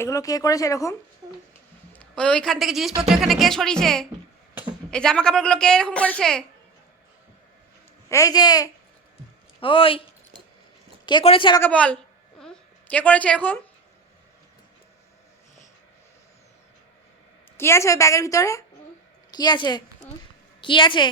এগুলো কে করেছে এরকম ওই ওইখান থেকে জিনিসপত্র এখানে কে সরিয়েছে এই জামা কাপড়গুলো কে এরকম করেছে এই যে ওই কে করেছে আমাকে বল কে করেছে এরকম কি আছে ওই ব্যাগের ভিতরে কি আছে কি আছে